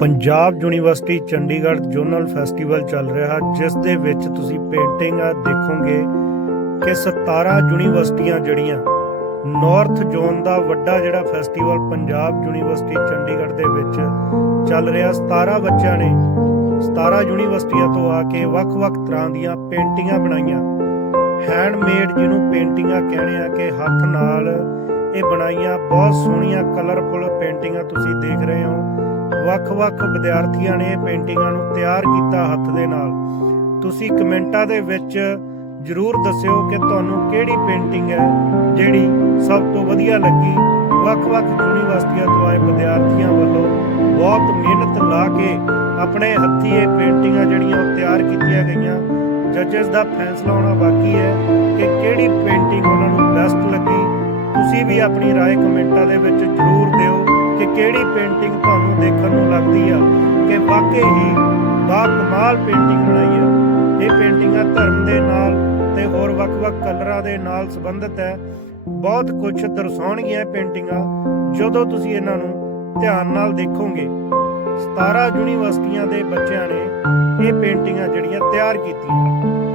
Punjab university Chandigarh zonal festival ਚੱਲ ਰਿਹਾ, ਜਿਸ ਦੇ ਵਿੱਚ ਤੁਸੀਂ ਪੇਂਟਿੰਗਾਂ ਦੇਖੋਗੇ ਕਿ 17 ਯੂਨੀਵਰਸਿਟੀਆਂ ਜਿਹੜੀਆਂ ਨਾਰਥ ਜ਼ੋਨ ਦਾ ਵੱਡਾ ਜਿਹੜਾ ਫੈਸਟੀਵਲ ਪੰਜਾਬ ਯੂਨੀਵਰਸਿਟੀ ਚੰਡੀਗੜ੍ਹ ਦੇ ਵਿੱਚ ਚੱਲ ਰਿਹਾ 17 ਬੱਚਿਆਂ ਨੇ 17 ਯੂਨੀਵਰਸਿਟੀਆਂ ਤੋਂ ਆ ਕੇ ਵੱਖ-ਵੱਖ ਤਰ੍ਹਾਂ ਦੀਆਂ ਪੇਂਟਿੰਗਾਂ ਬਣਾਈਆਂ। ਹੈਂਡਮੇਡ ਜਿਹਨੂੰ ਪੇਂਟਿੰਗਾਂ ਕਹਿੰਦੇ ਆ ਕਿ ਹੱਥ ਨਾਲ ਇਹ ਬਣਾਈਆਂ, ਬਹੁਤ ਸੋਹਣੀਆਂ ਕਲਰਫੁਲ ਪੇਂਟਿੰਗਾਂ ਤੁਸੀਂ ਦੇਖ ਰਹੇ ਹੋ। ਵੱਖ-ਵੱਖ ਵਿਦਿਆਰਥੀਆਂ ਨੇ ਇਹ ਪੇਂਟਿੰਗਾਂ ਨੂੰ ਤਿਆਰ ਕੀਤਾ ਹੱਥ ਦੇ ਨਾਲ ਤੁਸੀਂ ਕਮੈਂਟਾਂ ਦੇ ਵਿੱਚ ਜਰੂਰ ਦੱਸਿਓ ਕਿ ਤੁਹਾਨੂੰ ਕਿਹੜੀ ਪੇਂਟਿੰਗ ਹੈ ਜਿਹੜੀ ਸਭ ਤੋਂ ਵਧੀਆ ਲੱਗੀ ਵੱਖ-ਵੱਖ ਯੂਨੀਵਰਸਿਟੀਆਂ ਤੋਂ ਆਏ ਵਿਦਿਆਰਥੀਆਂ ਵੱਲੋਂ ਬਹੁਤ ਮਿਹਨਤ ਲਾ ਕੇ ਆਪਣੇ ਹੱਥੀਂ ਇਹ ਪੇਂਟਿੰਗਾਂ ਜਿਹੜੀਆਂ ਉਹ ਤਿਆਰ ਕੀਤੀਆਂ ਗਈਆਂ ਜੱਜਸ ਦਾ ਫੈਸਲਾ ਹੋਣਾ ਬਾਕੀ ਹੈ ਕਿ ਕਿਹੜੀ ਪੇਂਟਿੰਗ ਉਹਨਾਂ ਨੂੰ ਬੈਸਟ ਲੱਗੀ ਤੁਸੀਂ ਵੀ ਆਪਣੀ رائے ਕਮੈਂਟਾਂ ਦੇ ਵਿੱਚ ਜਰੂਰ ਦਿਓ ਕਿ ਕਿਹੜੀ ਪੇਂਟਿੰਗ ਤੁਹਾਨੂੰ ਦੇਖਣ ਨੂੰ ਆ ਕਿ ਵਾਕਈ ਹੀ ਬਾ ਕਮਾਲ ਪੇਂਟਿੰਗ ਬਣਾਈ ਹੈ ਇਹ ਪੇਂਟਿੰਗਾਂ ਧਰਮ ਦੇ ਨਾਲ ਤੇ ਹੋਰ ਵੱਖ-ਵੱਖ ਕਲਰਾਂ ਦੇ ਨਾਲ ਸੰਬੰਧਿਤ ਹੈ। ਬਹੁਤ ਕੁਝ ਦਰਸਾਉਣਗੀਆਂ ਪੇਂਟਿੰਗਾਂ ਜਦੋਂ ਤੁਸੀਂ ਇਹਨਾਂ ਨੂੰ ਧਿਆਨ ਨਾਲ ਦੇਖੋਗੇ। 17 ਯੂਨੀਵਰਸਿਟੀਆਂ ਦੇ ਬੱਚਿਆਂ ਨੇ ਇਹ ਪੇਂਟਿੰਗਾਂ ਜਿਹੜੀਆਂ ਤਿਆਰ ਕੀਤੀਆਂ।